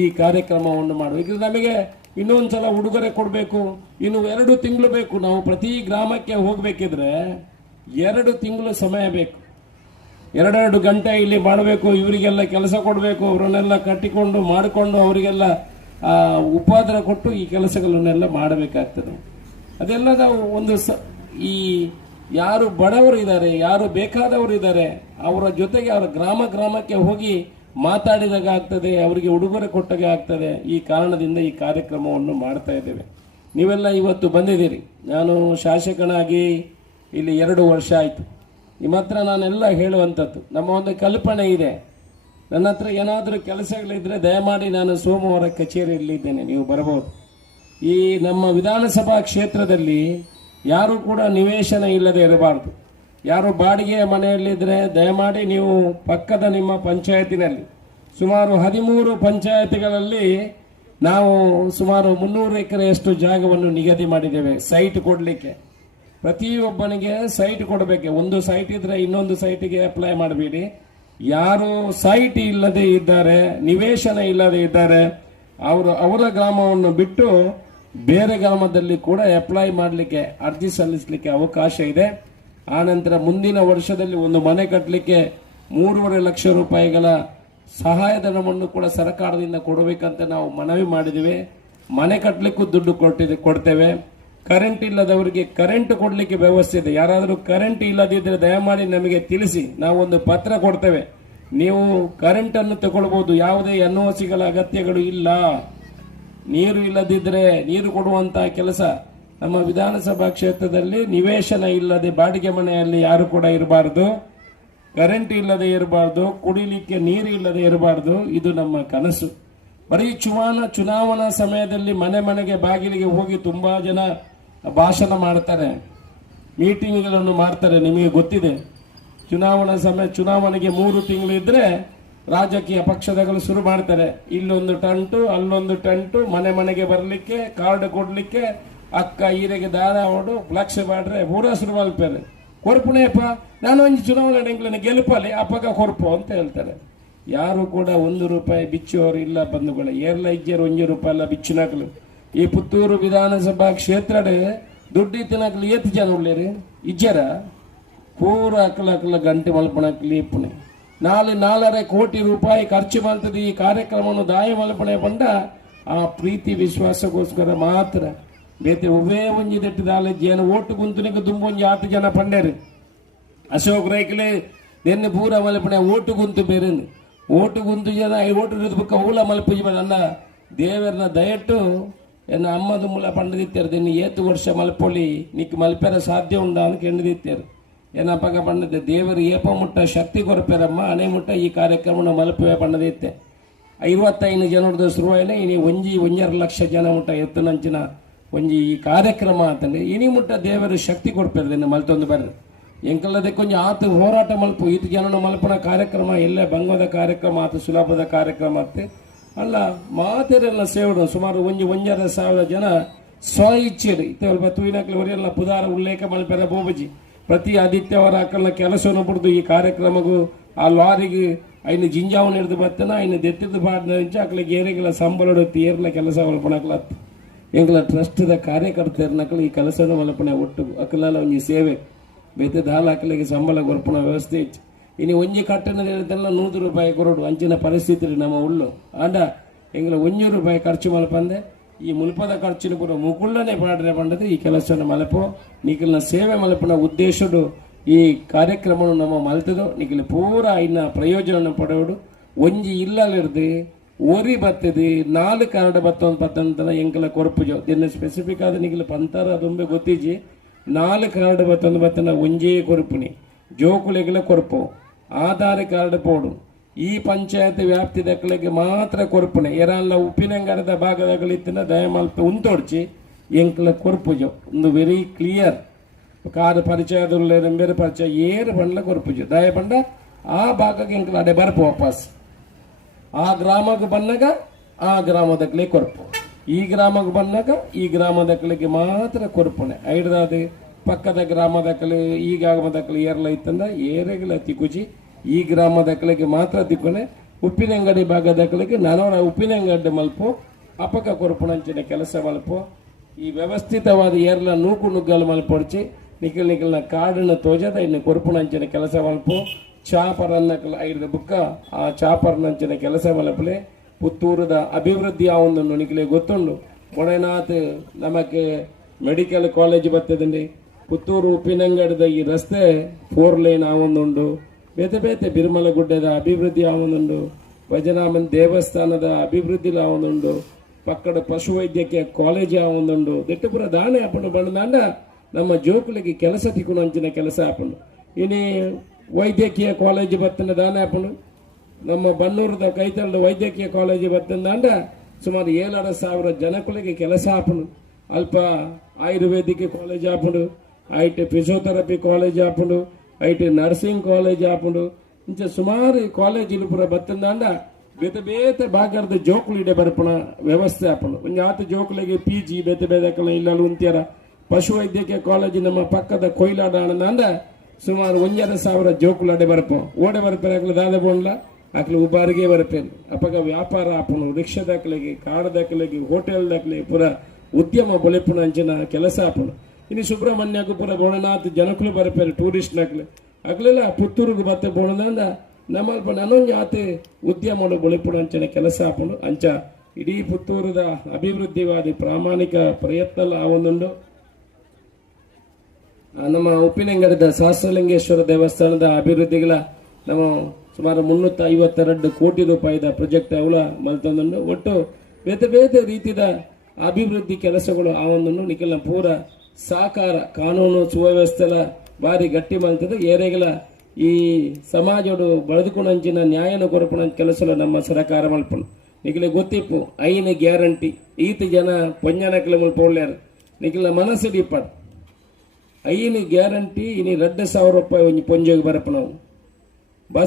ಈ ಕಾರ್ಯಕ್ರಮವನ್ನು ಮಾಡುವ ಇದು ನಮಗೆ ಇನ್ನೊಂದು ಸಲ ಉಡುಗೊರೆ ಕೊಡಬೇಕು, ಇನ್ನು ಎರಡು ತಿಂಗಳು ಬೇಕು. ನಾವು ಪ್ರತಿ ಗ್ರಾಮಕ್ಕೆ ಹೋಗಬೇಕಿದ್ರೆ ಎರಡು ತಿಂಗಳು ಸಮಯ ಬೇಕು. ಎರಡೆರಡು ಗಂಟೆ ಇಲ್ಲಿ ಮಾಡಬೇಕು, ಇವರಿಗೆಲ್ಲ ಕೆಲಸ ಕೊಡಬೇಕು, ಅವರನ್ನೆಲ್ಲ ಕಟ್ಟಿಕೊಂಡು, ಮಾಡಿಕೊಂಡು ಅವರಿಗೆಲ್ಲ ಉಪದ್ರ ಕೊಟ್ಟು ಈ ಕೆಲಸಗಳನ್ನೆಲ್ಲ ಮಾಡಬೇಕಾಗ್ತದೆ. ಅದೆಲ್ಲ ನಾವು ಒಂದು ಸ, ಈ ಯಾರು ಬಡವರು ಇದ್ದಾರೆ, ಯಾರು ಬೇಕಾದವರು ಇದ್ದಾರೆ, ಅವರ ಜೊತೆಗೆ ಅವರ ಗ್ರಾಮ ಗ್ರಾಮಕ್ಕೆ ಹೋಗಿ ಮಾತಾಡಿದಾಗ ಆಗ್ತದೆ, ಅವರಿಗೆ ಉಡುಗೊರೆ ಕೊಟ್ಟಾಗ ಆಗ್ತದೆ, ಈ ಕಾರಣದಿಂದ ಈ ಕಾರ್ಯಕ್ರಮವನ್ನು ಮಾಡ್ತಾ ಇದ್ದೇವೆ. ನೀವೆಲ್ಲ ಇವತ್ತು ಬಂದಿದ್ದೀರಿ. ನಾನು ಶಾಸಕನಾಗಿ ಇಲ್ಲಿ ಎರಡು ವರ್ಷ ಆಯಿತು. ನಿಮ್ಮ ಹತ್ರ ನಾನೆಲ್ಲ ಹೇಳುವಂಥದ್ದು. ನಮ್ಮ ಒಂದು ಕಲ್ಪನೆ ಇದೆ. ನನ್ನ ಹತ್ರ ಏನಾದರೂ ಕೆಲಸಗಳಿದ್ರೆ ದಯಮಾಡಿ ನಾನು ಸೋಮವಾರ ಕಚೇರಿಯಲ್ಲಿ ಇದ್ದೇನೆ ನೀವು ಬರಬಹುದು. ಈ ನಮ್ಮ ವಿಧಾನಸಭಾ ಕ್ಷೇತ್ರದಲ್ಲಿ ಯಾರು ಕೂಡ ನಿವೇಶನ ಇಲ್ಲದೆ ಇರಬಾರ್ದು. ಯಾರು ಬಾಡಿಗೆ ಮನೆಯಲ್ಲಿದ್ದರೆ ದಯಮಾಡಿ ನೀವು ಪಕ್ಕದ ನಿಮ್ಮ ಪಂಚಾಯತಿನಲ್ಲಿ, ಸುಮಾರು ಹದಿಮೂರು ಪಂಚಾಯತಿಗಳಲ್ಲಿ ನಾವು ಸುಮಾರು ಮುನ್ನೂರು ಎಕರೆಯಷ್ಟು ಜಾಗವನ್ನು ನಿಗದಿ ಮಾಡಿದ್ದೇವೆ ಸೈಟ್ ಕೊಡಲಿಕ್ಕೆ. ಪ್ರತಿಯೊಬ್ಬನಿಗೆ ಸೈಟ್ ಕೊಡಬೇಕು. ಒಂದು ಸೈಟ್ ಇದ್ದರೆ ಇನ್ನೊಂದು ಸೈಟಿಗೆ ಅಪ್ಲೈ ಮಾಡಬೇಡಿ. ಯಾರು ಸೈಟ್ ಇಲ್ಲದೆ ಇದ್ದಾರೆ, ನಿವೇಶನ ಇಲ್ಲದೆ ಇದ್ದಾರೆ. ಅವರು ಅವರ ಗ್ರಾಮವನ್ನು ಬಿಟ್ಟು ಬೇರೆ ಗ್ರಾಮದಲ್ಲಿ ಕೂಡ ಅಪ್ಲೈ ಮಾಡಲಿಕ್ಕೆ, ಅರ್ಜಿ ಸಲ್ಲಿಸಲಿಕ್ಕೆ ಅವಕಾಶ ಇದೆ. ಆನಂತರ ಮುಂದಿನ ವರ್ಷದಲ್ಲಿ ಒಂದು ಮನೆ ಕಟ್ಟಲಿಕ್ಕೆ ಮೂರುವರೆ ಲಕ್ಷ ರೂಪಾಯಿಗಳ ಸಹಾಯಧನವನ್ನು ಕೂಡ ಸರ್ಕಾರದಿಂದ ಕೊಡಬೇಕಂತ ನಾವು ಮನವಿ ಮಾಡಿದ್ದೇವೆ. ಮನೆ ಕಟ್ಟಲಿಕ್ಕೂ ದುಡ್ಡು ಕೊಟ್ಟಿದೆ, ಕೊಡ್ತೇವೆ. ಕರೆಂಟ್ ಇಲ್ಲದವರಿಗೆ ಕರೆಂಟ್ ಕೊಡಲಿಕ್ಕೆ ವ್ಯವಸ್ಥೆ ಇದೆ. ಯಾರಾದರೂ ಕರೆಂಟ್ ಇಲ್ಲದಿದ್ದರೆ ದಯಮಾಡಿ ನಮಗೆ ತಿಳಿಸಿ. ನಾವೊಂದು ಪತ್ರ ಕೊಡ್ತೇವೆ. ನೀವು ಕರೆಂಟನ್ನು ಅನ್ನು ತಗೊಳ್ಬಹುದು ಯಾವುದೇ ಎನ್ಗಳ ಅಗತ್ಯಗಳು ಇಲ್ಲ. ನೀರು ಇಲ್ಲದಿದ್ದರೆ ನೀರು ಕೊಡುವಂತಹ ಕೆಲಸ ನಮ್ಮ ವಿಧಾನಸಭಾ ಕ್ಷೇತ್ರದಲ್ಲಿ ನಿವೇಶನ ಇಲ್ಲದೆ ಬಾಡಿಗೆ ಮನೆಯಲ್ಲಿ ಯಾರು ಕೂಡ ಇರಬಾರದು. ಕರೆಂಟ್ ಇಲ್ಲದೆ ಇರಬಾರ್ದು. ಕುಡಿಲಿಕ್ಕೆ ನೀರು ಇಲ್ಲದೆ ಇರಬಾರ್ದು. ಇದು ನಮ್ಮ ಕನಸು. ಬರೀ ಚುನಾವಣಾ ಚುನಾವಣಾ ಸಮಯದಲ್ಲಿ ಮನೆ ಮನೆಗೆ ಬಾಗಿಲಿಗೆ ಹೋಗಿ ತುಂಬಾ ಜನ ಭಾಷಣ ಮಾಡ್ತಾರೆ, ಮೀಟಿಂಗ್ಗಳನ್ನು ಮಾಡ್ತಾರೆ, ನಿಮಗೆ ಗೊತ್ತಿದೆ. ಚುನಾವಣಾ ಸಮಯ, ಚುನಾವಣೆಗೆ ಮೂರು ತಿಂಗಳು ಇದ್ರೆ ರಾಜಕೀಯ ಪಕ್ಷದಗಳು ಶುರು ಮಾಡ್ತಾರೆ. ಇಲ್ಲೊಂದು ಟಂಟು, ಅಲ್ಲೊಂದು ಟಂಟು, ಮನೆ ಮನೆಗೆ ಬರಲಿಕ್ಕೆ, ಕಾರ್ಡ್ ಕೊಡ್ಲಿಕ್ಕೆ, ಅಕ್ಕ ಈರೆಗೆ ದಾರ ಹೊಡು ಫ್ಲಕ್ಷ ಮಾಡ್ರೆ ಪೂರ ಶುರು ಮಾಡ್ತಾರೆ ಕೊರ್ಪುಣೆಯಪ್ಪ, ನಾನು ಒಂದು ಚುನಾವಣೆ ಗೆಲುಪಲ್ಲಿ ಅಪ್ಪಗ ಕೊರ್ಪು ಅಂತ ಹೇಳ್ತಾರೆ. ಯಾರು ಕೂಡ ಒಂದು ರೂಪಾಯಿ ಬಿಚ್ಚುವವರು ಇಲ್ಲ ಬಂಧುಗಳು. ಏರ್ಲೈಜರ್ ಒಂದು ರೂಪಾಯಿ ಎಲ್ಲ ಬಿಚ್ಚಿನಾಕಲು ಈ ಪುತ್ತೂರು ವಿಧಾನಸಭಾ ಕ್ಷೇತ್ರಡ್ ದುಡ್ಡು ತಿನ್ನಕ್ಲಿ ಏತ್ ಜನ ಉಳ್ಳೇರಿ ಇಜ್ಜರ? ಪೂರ ಅಕ್ಕಲ ಅಕ್ಕಲ ಗಂಟೆ ಮಲ್ಪಣಕ್ಲಿ ಇಪ್ಪಣೆ ನಾಳೆ ಕೋಟಿ ರೂಪಾಯಿ ಖರ್ಚು ಮಾಡ್ತದೆ ಈ ಕಾರ್ಯಕ್ರಮವನ್ನು ದಾಯ ಮಲ್ಪಣೆ ಬಂಡ ಆ ಪ್ರೀತಿ ವಿಶ್ವಾಸಕ್ಕೋಸ್ಕರ ಮಾತ್ರ ಬೇತೆ ಉವೇ ಒಂಜಿ ದೆಟ್ಟು ದಾಲೆ ಜನ ಓಟು ಗುಂತುನಿಗೆ ದುಂಬೊಂಜಿ ಆತು ಜನ ಪಂಡೇರಿ. ಅಶೋಕ್ ರೈಕಲೆ ನಿನ್ನೆ ಪೂರ ಮಲ್ಪಣೆ ಓಟು ಗುಂತು ಬೇರೆ ಓಟು ಗುಂತು ಜನ ಓಟು ಬುಕ್ಕ ಹೂಲ ಮಲ್ಪುಜಿ ಅಲ್ಲ ದೇವರನ್ನ ದಯಟ್ಟು ಎನ್ನ ಅಮ್ಮದ ಮೂಲ ಪಂಡದಿತ್ತಾರೆ ನಿನ್ನ ಏತು ವರ್ಷ ಮಲ್ಪೊಳಿ ನಿಕ್ ಮಲ್ಪೆರ ಸಾಧ್ಯ ಉಂಡ ಅಂತ ಏನ ಪಗ ದೇವರು ಏಪ ಮುಟ್ಟ ಶಕ್ತಿ ಕೊರಪೇರಮ್ಮ ಅನೆ ಮುಟ್ಟ ಈ ಕಾರ್ಯಕ್ರಮನ ಮಲ್ಪೆ ಪಂಡದಿತ್ತೆ. ಐವತ್ತೈದು ಜನರದ ಶುರುವಾಯಿನ ಇನಿ ಒಂಜಿ ಒಂಜರ ಲಕ್ಷ ಜನ ಮುಟ್ಟ ಎತ್ತುನಂಚಿನ ಒಂಜಿ ಈ ಕಾರ್ಯಕ್ರಮ ಅಂತಂದ್ರೆ, ಇನಿ ಮುಟ್ಟ ದೇವರು ಶಕ್ತಿ ಕೊಡ್ಪೇರೆ ಮಲ್ತೊಂದು ಬರ್ರಿ. ಎಂಕಲ್ಲದೆ ಕೊಂಚ ಆತ ಹೋರಾಟ ಮಲ್ಪು, ಈತ ಜನನ ಮಲ್ಪನ ಕಾರ್ಯಕ್ರಮ, ಎಲ್ಲ ಭಂಗದ ಕಾರ್ಯಕ್ರಮ ಆತ ಸುಲಭದ ಕಾರ್ಯಕ್ರಮ ಅತ್ತೆ ಅಲ್ಲ, ಮಾತೆರೆಲ್ಲ ಸೇವಡು, ಸುಮಾರು ಒಂಜಿ ಒಂಜರ ಸಾವಿರ ಜನ ಸ್ವ ಇಚ್ಛೆಡು. ಇತ್ತ ತೂಯಿನಕ್ಲೆ ಅವರೆಲ್ಲ ಪುದಾರ, ಉಲ್ಲೇಖ ಮಲ್ಪೆರ ಬೋಬಜಿ ಪ್ರತಿ ಆದಿತ್ಯವಾರ ಅಕ್ಕಲ್ನ ಕೆಲಸವನ್ನು ಬಿಡ್ದು ಈ ಕಾರ್ಯಕ್ರಮಗೂ ಆ ಲಾರಿಗೆ ಐನು ಜಿಂಜಾವನ್ ಹಿಡಿದು ಬರ್ತನ ದೆತ್ತಿದ ದೆತ್ತಿದ್ದು ಬಾಡ್ನ ಅಕ್ಕಲ ಗೇರೆಗಳ ಸಂಬಳ ತೇರ್ನ ಕೆಲಸ ಮಲ್ಪಣಕ್ಲತ್ತು ಎಂಗ್ಲ ಟ್ರಸ್ಟ್ದ ಕಾರ್ಯಕರ್ತರನಕಲು ಈ ಕೆಲಸದ ಮಲ್ಪನೆ ಒಟ್ಟು. ಅಕಲಲ್ಲ ಒಂಜಿ ಸೇವೆ. ಬೇತೆ ದಾಲ ಅಕ್ಕಲಿಗೆ ಸಂಬಳ ಗೊರ್ಪಣ ವ್ಯವಸ್ಥೆ ಇಚ್ಚು. ಇನ್ನು ಒಂಜಿ ಕಟ್ಟಣ ಹೇಳಿದೆಲ್ಲ ನೂರು ರೂಪಾಯಿ ಕೊರಡು, ಅಂಚಿನ ಪರಿಸ್ಥಿತಿ ನಮ್ಮ ಉಳ್ಳು ಆಂಡ ಎಂಗ್ಲ ಒಂಜೂರು ರೂಪಾಯಿ ಖರ್ಚು ಮಲ್ಪಂದೆ. ಈ ಮುಲ್ಪದ ಖರ್ಚಿನ ಕೂಡ ಮುಕುಳ್ಳನೆ ಪಾಡ್ರೆ ಪಂಡದು ಈ ಕೆಲಸ ಮಲಪೋ ನಿಖಿಲ್ನ ಸೇವೆ ಮಲಪನ ಉದ್ದೇಶಡು ಈ ಕಾರ್ಯಕ್ರಮವನ್ನು ನಮ್ಮ ಮಲತದು, ನಿಖಿಲ್ ಪೂರ ಇನ್ನ ಪ್ರಯೋಜನ ಪಡೆಯೋಡು. ಒಂಜಿ ಇಲ್ಲಲಿರ್ದು ಓರಿ ಬರ್ತದೆ ನಾಲ್ಕು ಕನ್ನಡ ಬತ್ತೊಂದು ಪತ್ತಂತದ ಎಂಕಲ ಕೊರಪುಜೋ ದಿನ ಸ್ಪೆಸಿಫಿಕ್ ಆದ ನಿಖಿಲ್ ಪಂತರ ತುಂಬ ಗೊತ್ತಿಜಿ ನಾಲ್ಕು ಕನ್ನಡ ಬತ್ತೊಂದು ಬತ್ತನ ಒಂಜೇ ಕೊರಪುನಿ. ಜೋಕುಲೆಗಳ ಕೊರಪು. ಆಧಾರ್ ಕಾರ್ಡ್ ಪೋಡು ಈ ಪಂಚಾಯತ್ ವ್ಯಾಪ್ತಿ ದಕ್ಕಲಿಗೆ ಮಾತ್ರ ಕೊರಪುನೆ ಎರಾನ್ಲ ಉಪ್ಪಿನಂಗರದ ಭಾಗದಾಗಲಿತ್ತಿನ ದಯಮಲ್ಪ ಉಂತೋಡ್ಚಿ ಎಂಕ್ಲ ಕೊರಪುಜ. ಒಂದು ವೆರಿ ಕ್ಲಿಯರ್ ಕಾರ್ ಪರಿಚಯದುಲ್ಲ ಬೇರೆ ಪರಿಚಯ, ಏರು ಬಂಡ್ಲ ಕೊರ್ಪುಜ. ದಯ ಪಂಡ ಆ ಭಾಗಕ್ಕೆ ಎಂಕ್ಲ ಅಡೆ ಬರ್ಪು ವಾಪಸ್. ಆ ಗ್ರಾಮಕ್ಕೆ ಬಂದಾಗ ಆ ಗ್ರಾಮದಕ್ಕಲೇ ಕೊರ್ಪು. ಈ ಗ್ರಾಮಕ್ಕೆ ಬಂದಾಗ ಈ ಗ್ರಾಮದಕ್ಕಲಿಗೆ ಮಾತ್ರ ಕೊರ್ಪುನೆ ಐಡ್ದಾದ ಪಕ್ಕದ ಗ್ರಾಮದಕ್ಕಲು ಈ ಕಲೆ ಏರ್ಲ ಇತ್ತಂದ ಏರೆಗಳ ತಿಕ್ಕುಜಿ ಈ ಗ್ರಾಮದಕ್ಕಲಿಗೆ ಮಾತ್ರ ತಿಕ್ಕುನೆ ಉಪ್ಪಿನಂಗಡಿ ಭಾಗದಕ್ಕಲಿಗೆ ನಾನವರ ಉಪ್ಪಿನಂಗಡಿ ಮಲ್ಪು, ಅಪಕ ಕೊರಪಣಂಚಿನ ಕೆಲಸ ಮಲ್ಪು. ಈ ವ್ಯವಸ್ಥಿತವಾದ ಏರ್ಲ ನೂಕು ನುಗ್ಗಲು ಮಲ್ಪೊಡ್ಚಿ, ನಿಖಿಲ್ ನಿಖಿಲ್ನ ಕಾಡನ್ನು ತೋಜದ, ಇನ್ನು ಕೊರಪಣಂಚಿನ ಕೆಲಸ ಮಲ್ಪು. ಚಾಪರನ್ನ ಐದ ಬುಕ್ಕ, ಆ ಚಾಪರ್ನಂಚಿನ ಕೆಲಸ ಮಲಪಲೆ. ಪುತ್ತೂರದ ಅಭಿವೃದ್ಧಿ ಆವೊಂದನ್ನು ನಿಖಿಲೆ ಗೊತ್ತುಂಡು. ಒಡನಾಥ್ ನಮಗೆ ಮೆಡಿಕಲ್ ಕಾಲೇಜ್ ಬರ್ತದಂడి ಪುತ್ತೂರು ಉಪ್ಪಿನಂಗಡದ ಈ ರಸ್ತೆ ಫೋರ್ ಲೈನ್ ಆವೊಂದುಂಡು ಬೇತೆ ಬೇತೆ ಬಿರುಮಲ ಗುಡ್ಡದ ಅಭಿವೃದ್ಧಿ ಆವೊಂದುಂಡು ಭಜನಾಮನ್ ದೇವಸ್ಥಾನದ ಅಭಿವೃದ್ಧಿ ಆವೊಂದುಂಡು ಪಕ್ಕದ ಪಶುವೈದ್ಯಕೀಯ ಕಾಲೇಜ್ ಆವೊಂದುಂಡು ದಿಟ್ಟಪುರ ದಾಣೆ ಹಾಪುಂಡು. ಬಂಡ ನಮ್ಮ ಜೋಕುಲಿಗೆ ಕೆಲಸ ತಿಕ್ಕೊಂಡು ಅಂಚಿನ ಕೆಲಸ ಹಾಪುಂಡು. ಇನ್ನು ವೈದ್ಯಕೀಯ ಕಾಲೇಜ್ ಬರ್ತನ ದಾನೆ ಹಾಪುಂಡು. ನಮ್ಮ ಬನ್ನೂರದ ಕೈತಲ್ದ ವೈದ್ಯಕೀಯ ಕಾಲೇಜ್ ಬರ್ತಂದಾಂಡ ಸುಮಾರು ಏಳರ ಸಾವಿರ ಜನಕುಲಿಗೆ ಕೆಲಸ ಹಾಪುಂಡು. ಅಲ್ಪ ಆಯುರ್ವೇದಿಕ್ ಕಾಲೇಜ್ ಹಾಪುಂಡು. ಐಟ್ ಫಿಸಿಯೋಥೆರಪಿ ಕಾಲೇಜ್ ಆಪುಂಡು ಐಟಿ ನರ್ಸಿಂಗ್ ಕಾಲೇಜ್ ಆಪುಂಡು ಇಂಚ ಸುಮಾರು ಕಾಲೇಜಿಲು ಪೂರ ಬತ್ತಂದಾಂಡ ಬೇತೆ ಬೇತೆ ಭಾಗದ ಜೋಕುಲು ಇಡೆ ಬರ್ಪಣ ವ್ಯವಸ್ಥೆ ಆಪುಂಡು ಒಂಜಿ ಆತ ಜೋಕುಲಿಗೆ ಪಿ ಜಿ ಬೇತೆ ಬೇದಕಲ ಇಲ್ಲಲು ಉಂತ್ಯಾರ ಪಶುವೈದ್ಯಕೀಯ ಕಾಲೇಜ್ ನಮ್ಮ ಪಕ್ಕದ ಕೊಯ್ಲಾಡ ಅಂದ ಸುಮಾರು ಒಂಜರ ಸಾವಿರ ಜೋಕುಲು ಅಡೆ ಬರ್ಪ ಓಡೆ ಬರ್ಪೇನೆ ಅಕ್ಲ ದಾದ ಬೋಂಡ್ಲ ಅಕ್ಲ ಉಬಾರಿಗೆ ಬರ್ಪೇನೆ ಅಪ್ಪಗ ವ್ಯಾಪಾರ ಆಪುನು ರಿಕ್ಷಾ ದಾಖಲೆಗೆ ಕಾರ್ ದಾಖಲೆಗೆ ಹೋಟೆಲ್ ದಾಖಲೆಗೆ ಪುರ ಉದ್ಯಮ ಬೊಲೆಪುಣ ಅಂಚಿನ ಕೆಲಸ ಹಾಪುನು ಇನ್ನು ಸುಬ್ರಹ್ಮಣ್ಯಕ್ಕೂ ಪುರ ಬೋಳನಾಥ್ ಜನಕ್ಕೂ ಬರಪೇರು ಟೂರಿಸ್ಟ್ ನಕ್ಲೆ. ಅಕ್ಲೆಲ್ಲ ಪುತ್ತೂರಿಗೆ ಬತ್ತೆ ಬೋಣದಂದ ನಮ್ಮಲ್ಪ ನನ್ನೊಂದು ಆತೆ ಉದ್ಯಮ ಬೊಳೆಪುನ ಅಂಚನೆ ಕೆಲಸ ಹಾಕೊಂಡು ಅಂಚ ಇಡೀ ಪುತ್ತೂರದ ಅಭಿವೃದ್ಧಿವಾದಿ ಪ್ರಾಮಾಣಿಕ ಪ್ರಯತ್ನ ಆವೊಂದುಂಡು ನಮ್ಮ ಉಪ್ಪಿನಂಗಡದ ಸಹಸ್ರಲಿಂಗೇಶ್ವರ ದೇವಸ್ಥಾನದ ಅಭಿವೃದ್ಧಿಗಳ ನಾವು ಸುಮಾರು ಮುನ್ನೂತ್ತ ಐವತ್ತೆರಡು ಕೋಟಿ ರೂಪಾಯಿದ ಪ್ರಾಜೆಕ್ಟ್ ಅವಳ ಮಲ್ತೊಂದುಂಡು. ಒಟ್ಟು ಬೇತೆ ಬೇತೆ ರೀತಿಯ ಅಭಿವೃದ್ಧಿ ಕೆಲಸಗಳು ಆ ಒಂದನ್ನು ಪೂರ ಸಾಕಾರ ಕಾನೂನು ಸುವ್ಯವಸ್ಥೆಲ ಬಾರಿ ಗಟ್ಟಿ ಮಾಡ್ತದೆ. ಏರೆಗಲ ಈ ಸಮಾಜಡು ಬಳದುಕೊಂಡಂಚಿನ ನ್ಯಾಯನ ಕೊರಪಣ ಕೆಲಸಲ ನಮ್ಮ ಸರಕಾರ ಮಲ್ಪಣ ನಿಖಿಲ ಗೊತ್ತಿಪ್ಪು, ಐನ ಗ್ಯಾರಂಟಿ, ಈತ ಜನ ಪೊಂಜನಕಲ ಮಲ್ಪ ಒಳ್ಳೆಯರು ನಿಖಿಲ ಮನಸ್ಸು ಡಿಪಾಡ್ ಐನ್ ಗ್ಯಾರಂಟಿ, ಇನಿ ಎರಡು ಸಾವಿರ ರೂಪಾಯಿ ಒಂಜಿ ಪೊಂಜೋಗಿ ಬರಪ ನಾವು.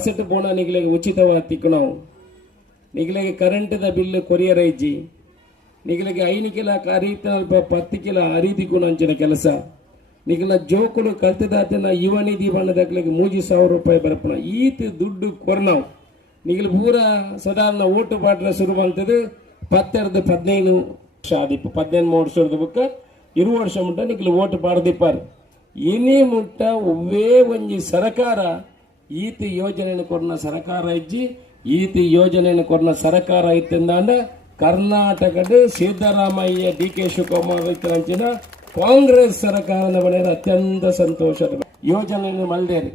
ಇಟ್ಟು ಪೋಣ ನಿಗ್ಲೆಗೆ ಉಚಿತವಾಗಿ ತಿಕ್ಕು ನಾವು. ಕರೆಂಟ್ ಕರೆಂಟ್ದ ಬಿಲ್ ಕೊರಿಯರ್ ಐಜಿ ಅರೀತ ಪತ್ತು ಕಿಲ ಅರೀದಿಕ್ಕುಣ ಅಂಚಿನ ಕೆಲಸ. ನಿಗಲ ಜೋಕುಲು ಕಲ್ತದಾತನ ಯುವ ನಿಧಿ ಬಣ್ಣದಾಗ್ಲಿಗೆ ಮೂಜಿ ಸಾವಿರ ರೂಪಾಯಿ ಬರಪಣ ಈತ ದುಡ್ಡು ಕೊರನಾವ್. ನಿಗಲ ಪೂರ ಸಾಧಾರಣ ಓಟು ಪಾಟ್ರ ಶುರು ಮಾಡ್ತದೆ ಪತ್ತೆರಡು ಪದಿನೈದು ವರ್ಷ ಪದಿನೈದು ಮೂರು ವರ್ಷದ ಬುಕ್ಕ ಇರು ವರ್ಷ ಮುಟ್ಟ ನಿಗಲ ಓಟು ಪಾಡ್ದಿಪ್ಪಾರು. ಇನಿ ಮುಟ್ಟ ಒವ್ವೇ ಒಂಜಿ ಸರಕಾರ ಈತ ಯೋಜನೆಯನ್ನು ಕೊರ್ನ ಸರಕಾರ ಇಜ್ಜಿ, ಈತಿ ಯೋಜನೆಯನ್ನು ಕೊರ್ನ ಸರಕಾರ ಇತ್ತಂದಾಂಡ ಕರ್ನಾಟಕದ ಸಿದ್ದರಾಮಯ್ಯ ಡಿ ಕೆ ಶಿವಕುಮಾರ್ ಇತ್ತಂಚಿನ ಕಾಂಗ್ರೆಸ್ ಸರ್ಕಾರದ ಬಳಿಯ ಅತ್ಯಂತ ಸಂತೋಷದ ಯೋಜನೆಯನ್ನು ಮಲ್ದೇರಿ.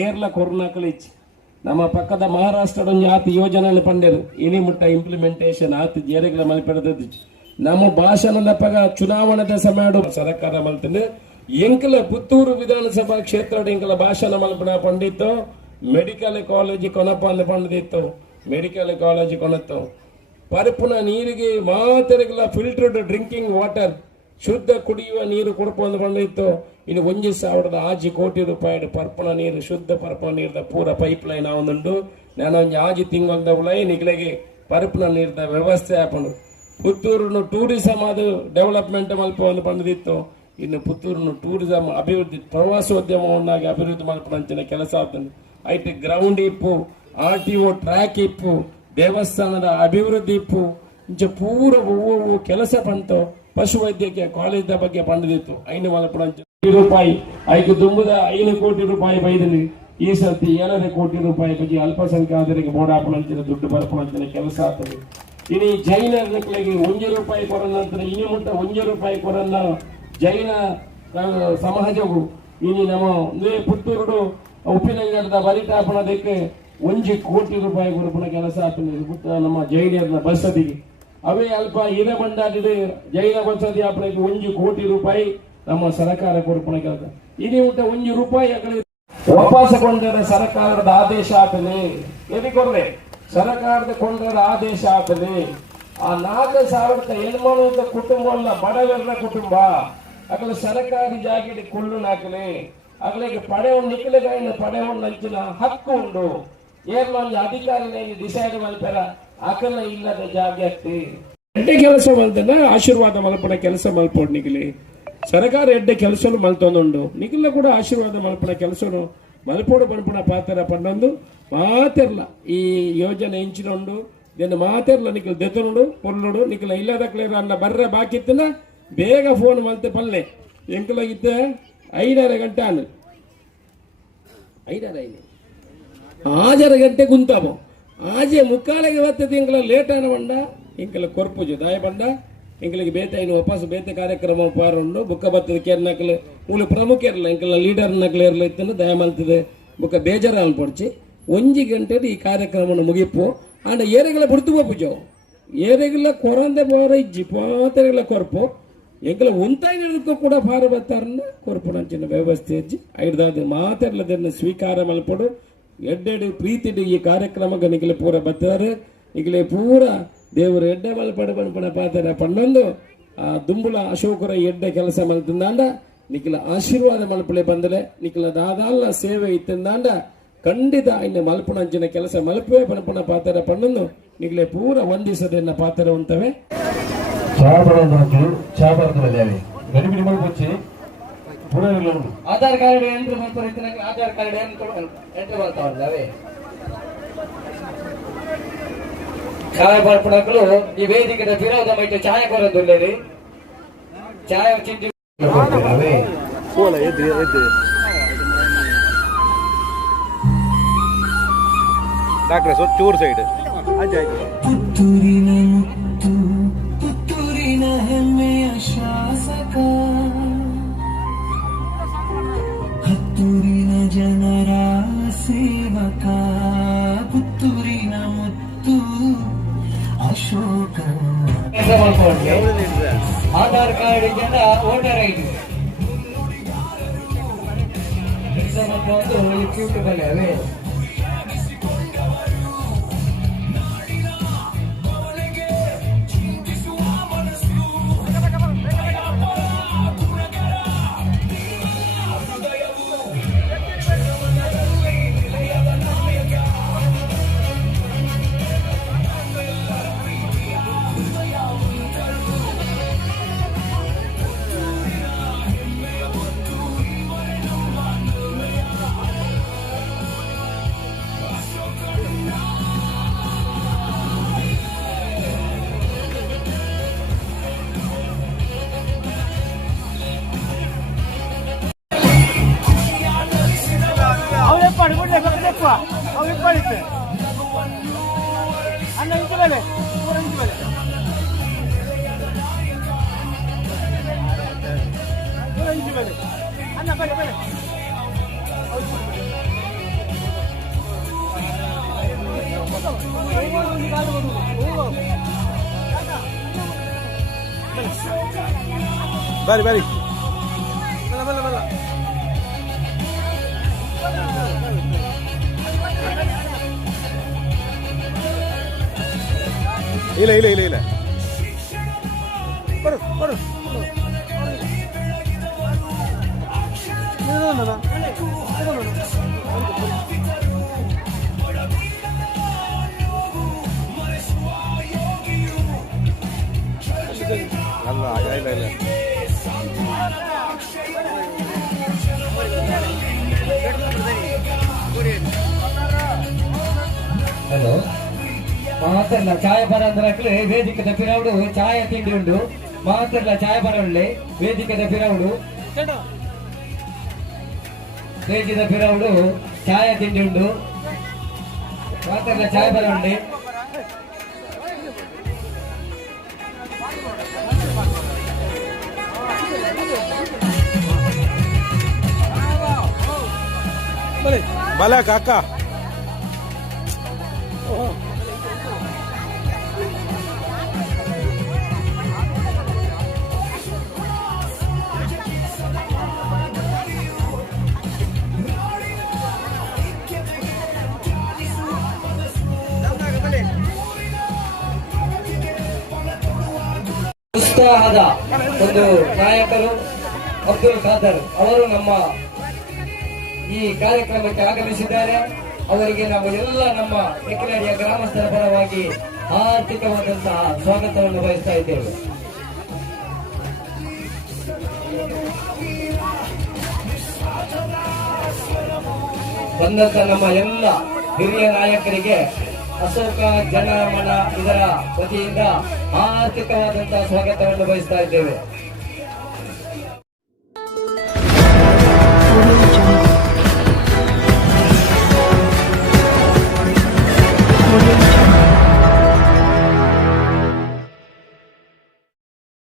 ಏರ್ಲ ಕೊರ್ನಾಕಲು ಇಚ್ಚಿ ನಮ್ಮ ಪಕ್ಕದ ಮಹಾರಾಷ್ಟ್ರದ ಆತ ಯೋಜನೆ ಪಂಡೇರು. ಇನಿ ಮುಟ್ಟ ಇಂಪ್ಲಿಮೆಂಟೇಷನ್ ಆತ ಜೇರಿಗಳ ಮಲ್ಪೆಡದ್ದು ನಮ್ಮ ಭಾಷಣ ಲಪಗ ಚುನಾವಣದ ಸಮಯ ಸರ್ಕಾರ ಮಲ್ತಂದೆ ಎಂಕಲ ಪುತ್ತೂರು ವಿಧಾನಸಭಾ ಕ್ಷೇತ್ರದ ಎಂಕಲ ಭಾಷಣ ಮಲ್ಪನ ಪಂಡಿತ್ತು. ಮೆಡಿಕಲ್ ಕಾಲೇಜ್ ಕೊನಪ್ಪ ಅಂದ ಪಂಡಿತ್ತು ಮೆಡಿಕಲ್ ಕಾಲೇಜ್ ಕೊನತ್ತು. ಪರಪುನ ನೀರಿಗೆ ಮಾತೆರೆಗಳ ಫಿಲ್ಟರ್ಡ್ ಡ್ರಿಂಕಿಂಗ್ ವಾಟರ್ ಶುದ್ಧ ಕುಡಿಯುವ ನೀರು ಕೊಡಪಂದು ಬಂದಿತ್ತು. ಇನ್ನು ಒಂಜಿ ಸಾವಿರದ ಆಜಿ ಕೋಟಿ ರೂಪಾಯಿ ಪರ್ಪಣ ನೀರು, ಶುದ್ಧ ಪರ್ಪಣ ನೀರದ ಪೂರ ಪೈಪ್ ಲೈನ್ ಆವೊಂದುಂಡು ನಾನು ಒಂಜಿ ಆಜಿ ತಿಂಗಳದ ಉಳೈ ನಿಗ್ಲೆಗೆ ಪರ್ಪಣ ನೀರದ ವ್ಯವಸ್ಥೆ ಆಪುಂಡು. ಪುತ್ತೂರುನು ಟೂರಿಸಂ ಅದು ಡೆವಲಪ್ಮೆಂಟ್ ಮಲ್ಪ ಒಂದು ಬಂದಿತ್ತು. ಇನ್ನು ಪುತ್ತೂರುನು ಟೂರಿಸಂ ಅಭಿವೃದ್ಧಿ ಪ್ರವಾಸೋದ್ಯಮವನ್ನಾಗಿ ಅಭಿವೃದ್ಧಿ ಮಲ್ಪಂಚಿನ ಕೆಲಸ ಆಗ್ತದೆ ಐಟಿ ಗ್ರೌಂಡ್ ಇಪ್ಪು ಆರ್ ಟಿ ಟ್ರ್ಯಾಕ್ ಇಪ್ಪು ದೇವಸ್ಥಾನದ ಅಭಿವೃದ್ಧಿ ಇಪ್ಪು ಇಂಚ ಪೂರ ಒವ್ವೊವು ಕೆಲಸ ಬಂತು. ಪಶುವೈದ್ಯಕೀಯ ಕಾಲೇಜ್ ಬಗ್ಗೆ ಬಂದಿತ್ತು. ಐನು ಮಲಪುರ ರೂಪಾಯಿ. ಐದು ದುಂಬುದ ಐದು ಕೋಟಿ ರೂಪಾಯಿ ಬೈದಿನಿ. ಈ ಸರ್ತಿ ಏಳನೇ ಕೋಟಿ ರೂಪಾಯಿ ಬಗ್ಗೆ ಅಲ್ಪಸಂಖ್ಯಾತರಿಗೆ ಬೋಡಾಪಣಂಚಿನ ದುಡ್ಡು ಬರ್ಪಣಂಚಿನ ಕೆಲಸ ಆಗ್ತದೆ. ಇನಿ ಜೈನರಿಗೆ ಒಂಜಿ ರೂಪಾಯಿ ಕೊರನ ನಂತರ ಇನಿ ಮುಟ್ಟ ಒಂಜೆ ರೂಪಾಯಿ ಕೊರನ್ನ ಜೈನ ಸಮಾಜವು. ಇನಿ ನಮ್ಮ ಪುತ್ತೂರು ಉಪ್ಪಿನಂಗಡದ ಬಲಿತಾಪಣದಕ್ಕೆ ಒಂಜಿ ಕೋಟಿ ರೂಪಾಯಿ ಗುರುಪುನ ಕೆಲಸ ಪುತ್ತ ನಮ್ಮ ಜೈಲಿಯರ್ನ ಬಸದಿಗೆ ಅವೇ ಅಲ್ಪ ಇರ ಮಂಡಾಟಿದ ಜೈಲ ಬಸದಿ ಆಪಣಕ್ಕೆ ಒಂಜಿ ಕೋಟಿ ರೂಪಾಯಿ ನಮ್ಮ ಸರ್ಕಾರ ಗುರುಪುನ ಕೆಲಸ. ಇದೇ ಉಂಟ ಒಂಜಿ ರೂಪಾಯಿ ಅಕಡೆ ವಾಪಸ್ ಕೊಂಡರ ಸರ್ಕಾರದ ಆದೇಶ ಆತನೆ ಎದಿ ಕೊರ್ರೆ ಸರ್ಕಾರದ ಕೊಂಡರ ಆದೇಶ ಆತನೆ ಆ ನಾಲ್ಕು ಸಾವಿರದ ಹೆಣ್ಮಣದ ಕುಟುಂಬ ಅಲ್ಲ ಬಡವರ ಕುಟುಂಬ. ಅಕಲ ಸರ್ಕಾರಿ ಜಾಗಿಡಿ ಕುಳ್ಳು ನಾಕಲೆ ಪಡೆ ಒಂದು ನಿಖಲಗಾಯಿನ ಪಡೆ ನಂಚಿನ ಹಕ್ಕು ಉಂಡು ಏರ್ಲ ಒಂದು ಅಧಿಕಾರಿನೇ ಡಿಸೈಡ್ ಮಲ್ಪೆರ ಅಕಲ ಇಲ್ಲದ ಜಾಗ್ಯತ್ತಿ ಎಡ್ಡೆ ಕೆಲಸ ಮಲ್ತನ, ಆಶೀರ್ವಾದ ಮಲ್ಪನ ಕೆಲಸ ಮಲ್ಪೋಡ್ ನಿಗಲಿ. ಸರ್ಕಾರ ಎಡ್ಡೆ ಕೆಲಸನು ಮಲ್ತೊಂದುಂಡು. ನಿಗಿಲ್ಲ ಕೂಡ ಆಶೀರ್ವಾದ ಮಲ್ಪನ ಕೆಲಸನು ಮಲ್ಪೋಡು ಬಣ್ಪಣ ಪಾತ್ರ ಪಂಡೊಂದು. ಮಾತೆರ್ಲ ಈ ಯೋಜನೆ ಇಂಚಿನೊಂಡು ಇದನ್ನು ಮಾತೆರ್ಲ ನಿಖಿಲ್ ದೆತ್ತನುಡು ಪೊಲ್ಲುಡು ನಿಖಿಲ ಇಲ್ಲದ ಕ್ಲಿಯರ್ ಅನ್ನ ಬರ್ರ ಬಾಕಿತ್ತನ ಬೇಗ ಫೋನ್ ಮಲ್ತೆ ಪಲ್ಲೆ. ಎಂಕಲಾಗಿದ್ದ ಐದಾರು ಗಂಟೆ ಅನ್ನು ಐದಾರು ಐದು ಆಜರ ಗಂಟೆ ಗುಂತಾಮು. ಆಜೆ ಮುಕ್ಕಾಲಿಗೆ ಇವತ್ತು ತಿಂಗಳ ಲೇಟ್ ಆನ ಬಂಡ ಇಂಕಲ ಕೊರ್ಪುಜು ದಾಯ ಬಂಡ ಇಂಕಲಿಗೆ ಬೇತೆ ಇನ್ನು ವಾಪಸ್ ಬೇತೆ ಕಾರ್ಯಕ್ರಮ ಪಾರುಂಡು, ಬುಕ್ಕ ಬತ್ತದ ಕೇರ್ನಕಲ್ ಉಳಿ ಪ್ರಮುಖ ಇರಲ್ಲ ಇಂಕಲ ಲೀಡರ್ ನಕಲ್ ಇರಲ್ಲ ಇತ್ತಂದು ದಯ ಮಲ್ತದೆ. ಬುಕ್ಕ ಬೇಜಾರ ಅನ್ಪಡ್ಚಿ ಒಂಜಿ ಗಂಟೆ ಈ ಕಾರ್ಯಕ್ರಮನ ಮುಗಿಪು ಆಂಡ ಏರೆಗಳ ಬಿಡ್ತು ಪೂಜೋ. ಏರೆಗಳ ಕೊರಂದೆ ಬಾರ ಇಜ್ಜಿ ಪಾತ್ರೆಗಳ ಕೊರ್ಪು. ಎಂಕಲ ಹಿಡಿದಕ್ಕೂ ಕೂಡ ಪಾರ ಬರ್ತಾರನ್ನ ಕೊರ್ಪುನಂಚಿನ ವ್ಯವಸ್ಥೆ ಇಜ್ಜಿ. ಐಡ್ದಾದ ಮಾತೆರ್ಲದನ್ನು ಸ್ವೀಕಾರ ಮಲ್ಪಡು. ಎಡ್ಡೆಡು ಪ್ರೀತಿ ಈ ಕಾರ್ಯಕ್ರಮಕ್ಕೆ ಪೂರ ಬರ್ತಾರೆ ಈಗಲೇ ಪೂರ ದೇವರು ಎಡ್ಡೆ ಮಲ್ ಪಡಬನ್ ಪಡ ಪಾತಾರೆ ಪಣ್ಣೊಂದು ಆ ದುಂಬುಲ ಅಶೋಕರ ಎಡ್ಡೆ ಕೆಲಸ ಮಲ್ತಿಂದಾಂಡ ನಿಖಿಲ ಆಶೀರ್ವಾದ ಮಲ್ಪಳೆ ಬಂದಲೆ. ನಿಖಿಲ ದಾದಾಲ ಸೇವೆ ಇತ್ತಿಂದಾಂಡ. ಖಂಡಿತ ಇನ್ನು ಮಲ್ಪಣಂಚಿನ ಕೆಲಸ ಮಲ್ಪುವೆ ಪಣಪಣ ಪಾತಾರೆ ಪಣ್ಣೊಂದು ನಿಗಲೇ ಪೂರ ವಂದಿಸದನ್ನ ಪಾತ್ರ ಉಂಟವೆ. ಚಾಪರಂದ್ರೆ ಚಾಪರಂದ್ರೆ ಗಡಿಬಿಡಿ ಮಲ್ಪಚ್ಚಿ ಆಧಾರ್ ಕಾರ್ಡ್ ಎಂಟ್ರಿ ಬಂತು ರೈತನಾಗಿ ಆಧಾರ್ ಕಾರ್ಡ್ ಎಂಟ್ರಿ ಬರ್ತಾವಲ್ಲವೇ ಛಾಯಾ ಬರ್ಪಡಕ್ಕಲು ಈ ವೇದಿಕೆದ ವಿರೋಧ ಚಾಯ್ ಛಾಯ ಕೊರದುಲ್ಲೇರಿ ಛಾಯ ಚಿಂಟಿ ಡಾಕ್ಟ್ರೆ ಸ್ವಲ್ಪ ಚೂರ್ ಸೈಡ್. ಪುತ್ತೂರಿನ ಬರ್ರಿ ಬರ್ರಿ ಇಲ್ಲ ಇಲ್ಲ ಇಲ್ಲ ಇಲ್ಲ ಬರು ಬರು ಅಲ್ಲ ಇಲ್ಲ ಇಲ್ಲ ಹಲೋ ಮಾತ್ರಲ್ಲ ಚಾಯ ಬರ ಅಂದ್ರೆ ವೇದಿಕೆ ಪಿರವುಡು ಚಾಯ ತಿಂಡಿ ಉಂಡು ಮಾತ್ರಲ್ಲ ಚಾಯ ಬರ ಉಳ್ಳೆ ವೇದಿಕೆ ಪಿರವುಡು ಸ್ಟೇಜಿದ ಪಿರವುಡು ಚಾಯ ತಿಂಡಿ ಉಂಡು ಮಾತ್ರಲ್ಲ ಚಾಯ ಉತ್ಸಾಹದ ಒಂದು ನಾಯಕರು ಅಬ್ದುಲ್ ಖಾದರ್ ಅವರು ನಮ್ಮ ಈ ಕಾರ್ಯಕ್ರಮಕ್ಕೆ ಆಗಮಿಸಿದ್ದಾರೆ. ಅವರಿಗೆ ನಾವು ಎಲ್ಲ ನಮ್ಮ ಎಕ್ಕನಡಿಯ ಗ್ರಾಮಸ್ಥರ ಪರವಾಗಿ ಆರ್ಥಿಕವಾದಂತಹ ಸ್ವಾಗತವನ್ನು ಬಯಸ್ತಾ ಇದ್ದೇವೆ. ಬಂದಂತ ನಮ್ಮ ಎಲ್ಲ ಹಿರಿಯ ನಾಯಕರಿಗೆ ಅಶೋಕ ಜನಮನ ಇದರ ವತಿಯಿಂದ ಆರ್ಥಿಕವಾದಂತಹ ಸ್ವಾಗತವನ್ನು ಬಯಸ್ತಾ ಇದ್ದೇವೆ.